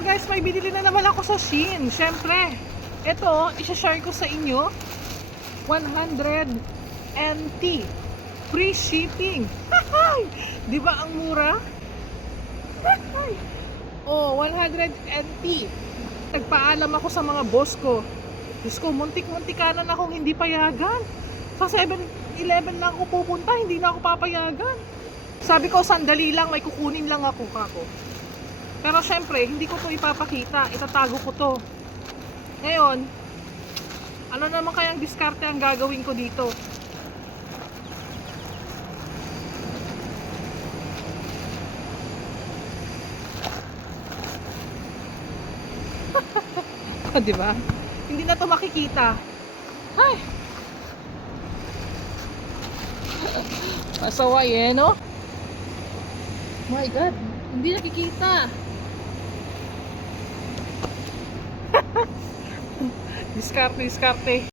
Hello guys, may binili na naman ako sa Shein. Siyempre, ito, isa-share ko sa inyo. 100 NT. Free shipping. Di ba ang mura? Oh, 100 NT. Nagpaalam ako sa mga boss ko. Diyos ko, muntik-muntikanan akong hindi payagan. Sa 7-Eleven lang ako pupunta, hindi na ako papayagan. Sabi ko, sandali lang, may kukunin lang ako kako. Pero syempre, hindi ko to ipapakita. Itatago ko to. Ngayon, ano naman kayang diskarte ang gagawin ko dito? Di ba? Hindi na to makikita. Ay! Masaway no? My God, hindi nakikita. Diskarte.